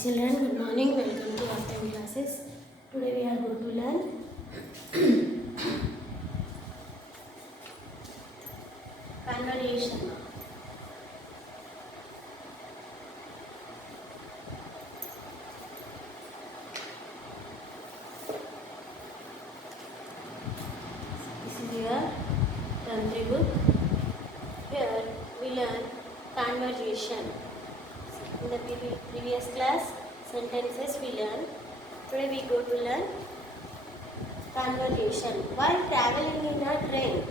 Children, good morning. Welcome to our time classes. Today we are going to learn conversation. This is your term 3 book. Here we learn conversation. In the previous class, sentences we learned. Today we go to learn conversation. While traveling in a train,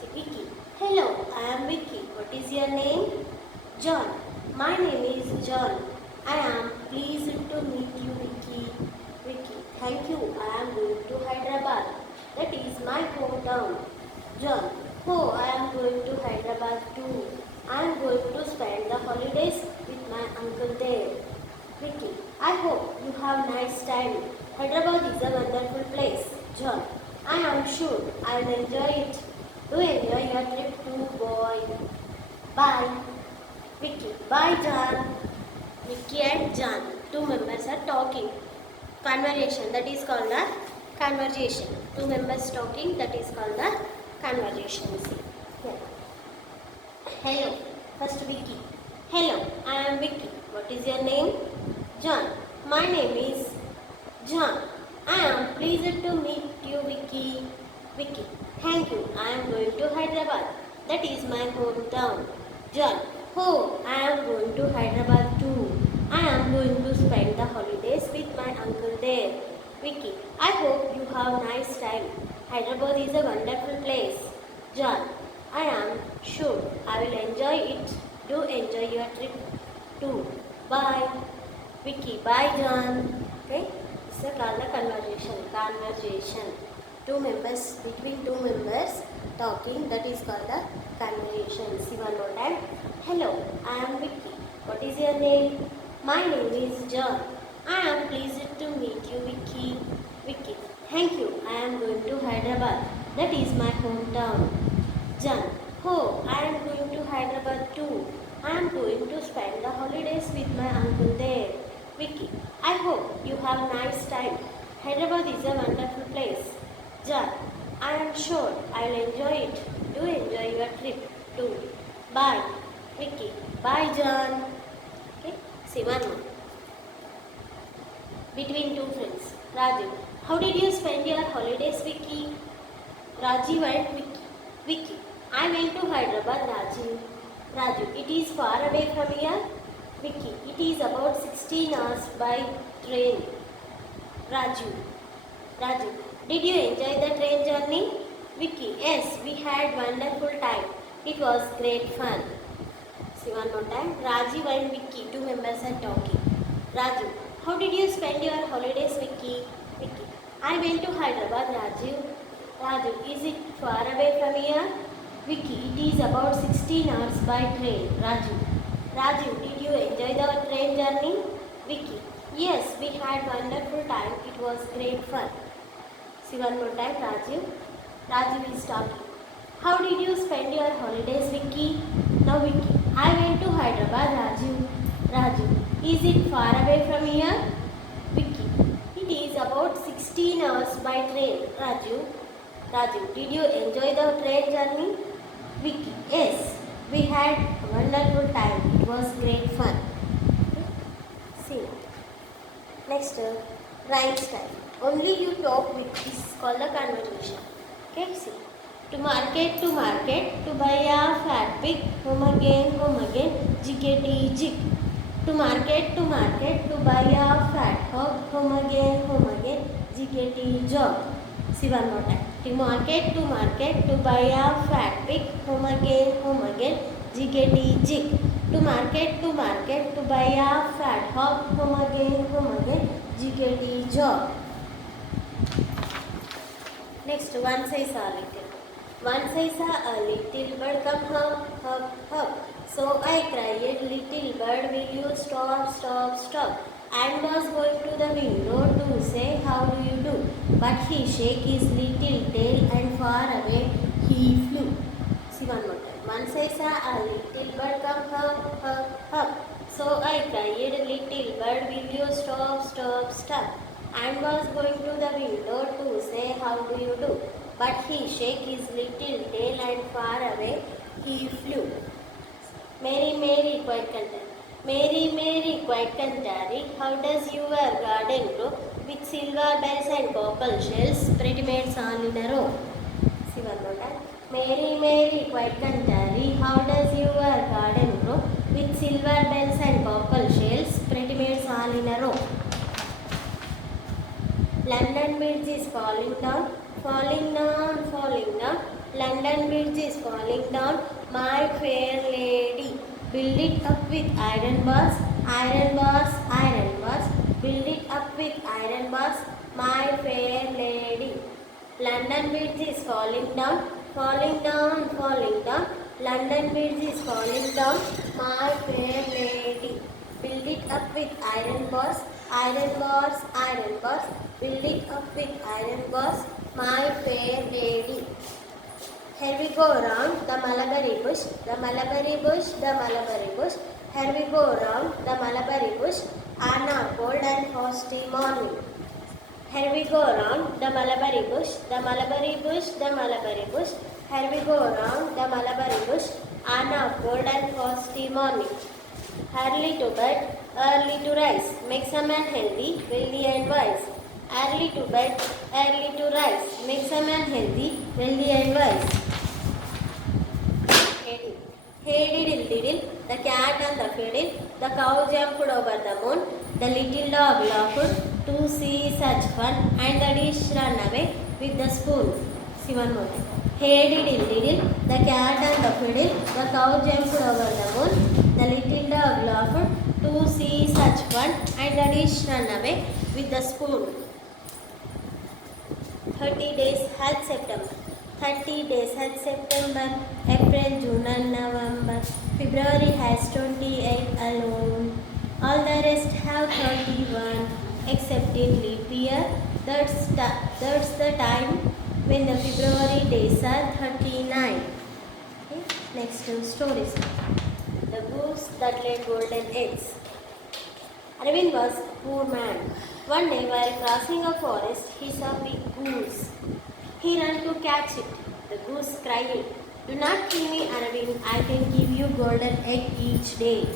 say Vicky. Hello, I am Vicky. What is your name? John. My name is John. I am pleased to meet you, Vicky. Vicky. Thank you. I am going to Hyderabad. That is my hometown. John. Oh, I am going to Hyderabad too. I am going to spend the holidays with my uncle there. Vicky. I hope you have nice time. Hyderabad is a wonderful place. John. I am sure I will enjoy it. Do enjoy your trip too, boy. Bye. Vicky. Bye, John. Vicky and John, two members are talking. Conversation, that is called the conversation. Two members talking, that is called the conversation. See here. Hello. First Vicky. Hello, I am Vicky. What is your name? John. My name is John. I am pleased to meet you, Vicky. Vicky. Thank you. I am going to Hyderabad. That is my hometown. John. Oh, I am going to Hyderabad too. I am going to spend the holidays with my uncle there. Vicky. I hope you have nice time. Hyderabad is a wonderful place. John. I am sure I will enjoy it. Do enjoy your trip too. Bye. Vicky. Bye, John. Okay. This is called the conversation. Conversation. Two members, between two members talking, that is called the conversation. See one more time. Hello, I am Vicky. What is your name? My name is John. I am pleased to meet you, Vicky. Vicky. Thank you. I am going to Hyderabad. That is my hometown. John. Oh, I am going to Hyderabad too. I am going to spend the holidays with my uncle there. Vicky. I hope you have a nice time. Hyderabad is a wonderful place. John. I am sure I will enjoy it. Do enjoy your trip too. Bye. Vicky. Bye, John. Okay. See one more. Between two friends. Raju. How did you spend your holidays, Vicky? Rajiv and Vicky. Vicky. I went to Hyderabad, Rajiv. Raju. It is far away from here. Vicky. It is about 16 hours by train. Raju. Raju. Did you enjoy the train journey? Vicky. Yes, we had wonderful time. It was great fun. See one more time. Rajiv and Vicky, two members are talking. Raju. How did you spend your holidays, Vicky? Vicky. I went to Hyderabad, Rajiv. Raju. Is it far away from here? Vicky. It is about 16 hours by train. Raju. Raju. Did you enjoy the train journey? Vicky. Yes, we had wonderful time. It was great fun. See one more time, Rajiv. Rajiv is talking. How did you spend your holidays, Vicky? Now Vicky. I went to Hyderabad, Rajiv. Raju. Is it far away from here? Vicky. It is about 16 hours by train. Raju. Raju. Did you enjoy the train journey? Vicky. Yes. We had a wonderful time. It was great fun. See. Next, rhyme style. Only you talk with this is called a conversation. Okay, see. To market, to buy a fat pig, home again, jiggity jig. To market, to buy a fat hog, home again, jiggity jog. See one more time. To market, to buy a fat pig, home again, jiggity jig. To market, to buy a fat hog, home again, jiggity jog. Next, one says a little. One says a little bird, come hop, hop, hop. So I cried, little bird, will you stop, stop, stop? And was going to the window to say, how do you do? But he shake his little tail and far away he flew. See one more time. One says a little bird, come hop, hop, hop. So I cried, little bird, will you stop, stop, stop? And was going to the window to say, how do you do? But he shook his little tail and far away he flew. Mary, Mary, quite content. Mary, Mary, quite contrary, how does your garden grow? With silver bells and copper shells, pretty maids all in a row. See one more time. Mary, Mary, quite contrary, how does your garden grow? With silver bells and copper shells, pretty maids all in a row. London Bridge is falling down, falling down, falling down. London Bridge is falling down, my fair lady. Build it up with iron bars, iron bars, iron bars. Build it up with iron bars, my fair lady. London Bridge is falling down, falling down, falling down. London Bridge is falling down, my fair lady. Build it up with iron bars, iron bars, iron bars. Build it up with iron bars, my fair lady. Here we go round the mulberry bush, the mulberry bush, the mulberry bush. Here we go round the mulberry bush on a cold and frosty morning. Here we go round the mulberry bush, the mulberry bush, the mulberry bush. Here we go round the mulberry bush on a cold and frosty morning. Early to bed, early to rise, makes a man healthy, wealthy and wise. Early to bed, early to rise, makes a man healthy, wealthy and wise. Hey diddle diddle, the cat on the fiddle, the cow jumped over the moon, the little dog laughed to see such fun, and the dish ran away with the spoon. See one more time. Hey diddle diddle, the cat on the fiddle, the cow jumped over the moon, the little dog laughed to see such fun, and the dish ran away with the spoon. 30 days had September. 30 days had September, April, June and November. February has 28 alone. All the rest have 31, except in leap year. That's the time when the February days are 39. Okay. Next stories. The goose that laid golden eggs. Arvind was a poor man. One day while crossing a forest, he saw a big goose. He ran to catch it. The goose cried, "Do not kill me, Arvind. I can give you golden egg each day."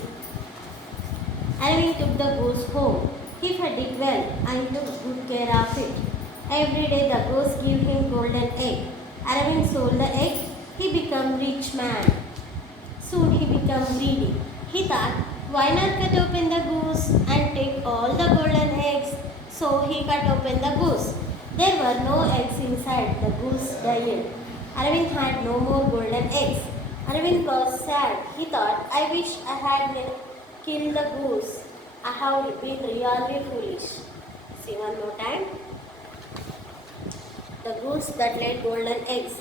Arvind took the goose home. He fed it well and took good care of it. Every day the goose gave him golden egg. Arvind sold the egg. He became rich man. Soon he became greedy. He thought, why not cut open the goose and take all the golden eggs? So he cut open the goose. There were no eggs inside. The goose died. Arvind had no more golden eggs. Arvind was sad. He thought, I wish I had killed the goose. I have been really foolish. See one more time. The goose that laid golden eggs.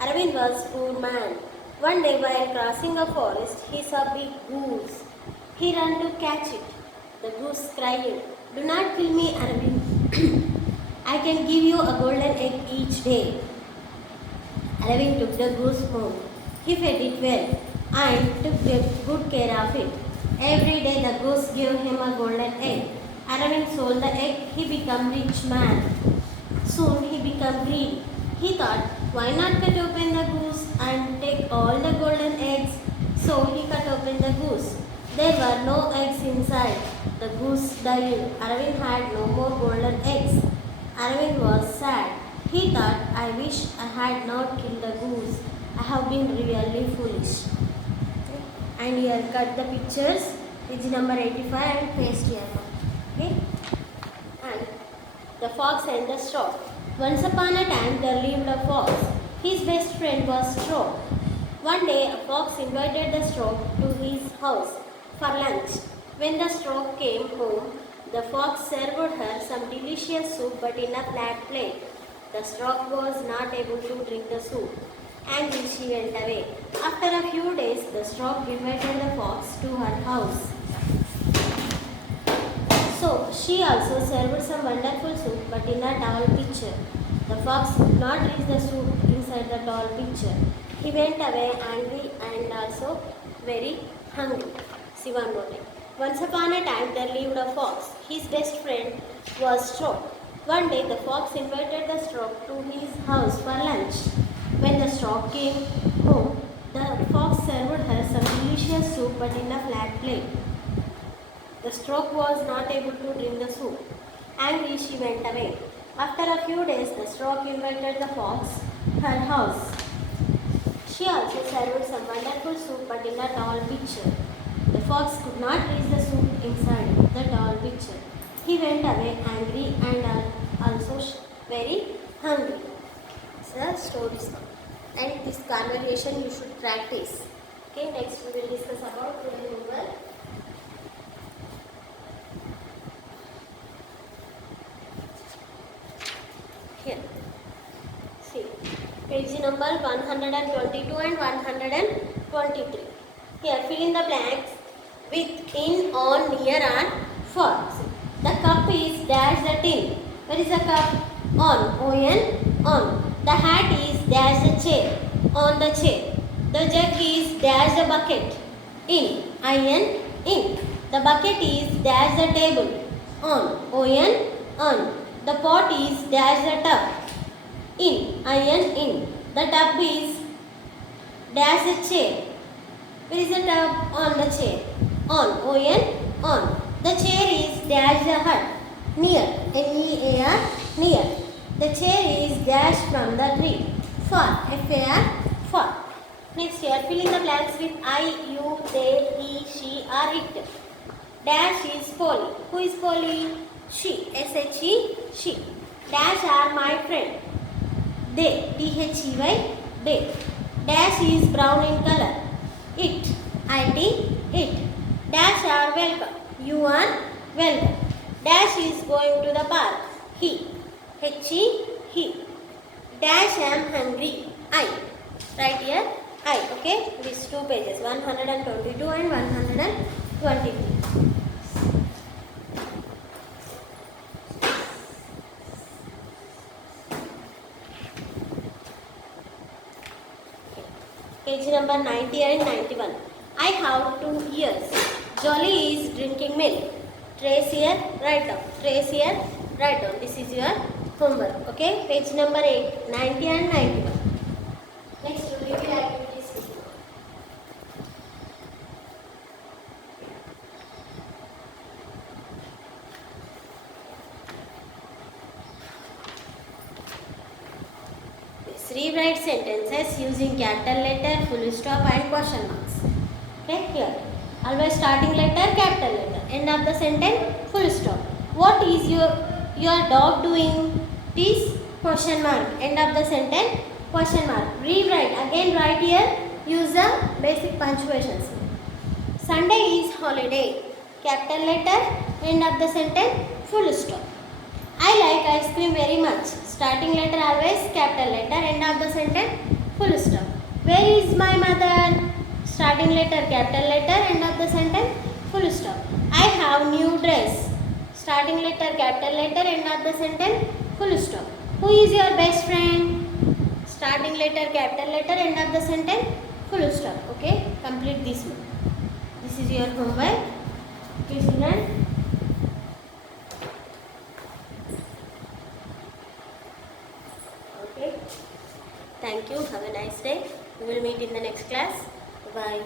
Arvind was a poor man. One day while crossing a forest, he saw a big goose. He ran to catch it. The goose cried, "Do not kill me, Arvind. I can give you a golden egg each day." Arvind took the goose home. He fed it well and took good care of it. Every day the goose gave him a golden egg. Arvind sold the egg. He became rich man. Soon he became greedy. He thought, why not cut open the goose and take all the golden eggs? So he cut open the goose. There were no eggs inside. The goose died. Arvind had no more golden eggs. Arvind was sad. He thought, I wish I had not killed the goose. I have been really foolish. Okay. And here cut the pictures, page number 85 and paste here. Okay. And the fox and the stork. Once upon a time there lived a fox. His best friend was stork. One day a fox invited the stork to his house for lunch. When the stork came home, the fox served her some delicious soup but in a flat plate. The stork was not able to drink the soup. Angry, she went away. After a few days, the stork invited the fox to her house. So she also served some wonderful soup but in a tall pitcher. The fox could not reach the soup inside the tall pitcher. He went away angry and also very hungry. See one more time. Once upon a time there lived a fox. His best friend was Stork. One day the fox invited the stork to his house for lunch. When the stork came home, the fox served her some delicious soup but in a flat plate. The stork was not able to drink the soup. Angry, she went away. After a few days, the stork invited the fox her house. She also served some wonderful soup but in a tall pitcher. The fox could not reach the soup inside the tall pitcher. He went away angry and also very hungry. So the story is come. And this conversation you should practice. Okay, next we will discuss about today homework. Here. See, page number 122 and 123. Here, fill in the blanks with, in, on, near and for. See, the cup is dash the tin. Where is the cup? On, O-N, on. The hat is dash the chair, on the chair. The jug is dash the bucket, in, I-N, in. The bucket is dash the table, on, O-N, on. The pot is dash the tub, in, I-N, in. The tub is dash the chair. Where is the tub? On the chair, on, O-N, on. The chair is dash the hut, near, N-E-A-R, near. The chair is dash from the tree, far, F-A-R, far. Next here, fill in the blanks with I, you, they, he, she or it. Dash is Polly. Who is Polly? She, S-H-E, she. Dash are my friend. They, D-H-E-Y, they. Dash is brown in color. It, I-T, it. Dash are welcome. You are welcome. Dash is going to the park. He, H-E, he. Dash am hungry. I. Right here, I. Okay, these two pages, 122 and 123. Page number 90 and 91. I have 2 ears. Jolly is drinking milk. Trace here, write down. Trace here, write down. This is your homework. Okay, page number 8, 90 and 91. Next, review activities. Rewrite sentences using capital letter, full stop and question marks. Okay, here. Always starting letter, capital letter. End of the sentence, full stop. What is your dog doing? This question mark. End of the sentence, question mark. Rewrite. Again write here. Use the basic punctuations. Sunday is holiday. Capital letter. End of the sentence, full stop. I like ice cream very much. Starting letter always capital letter. End of the sentence, full stop. Where is my mother? Starting letter capital letter. End of the sentence, full stop. I have new dress. Starting letter capital letter. End of the sentence, full stop. Who is your best friend? Starting letter capital letter. End of the sentence, full stop. Okay, complete this one. This is your homework. Please learn. Thank you. Have a nice day. We will meet in the next class. Bye.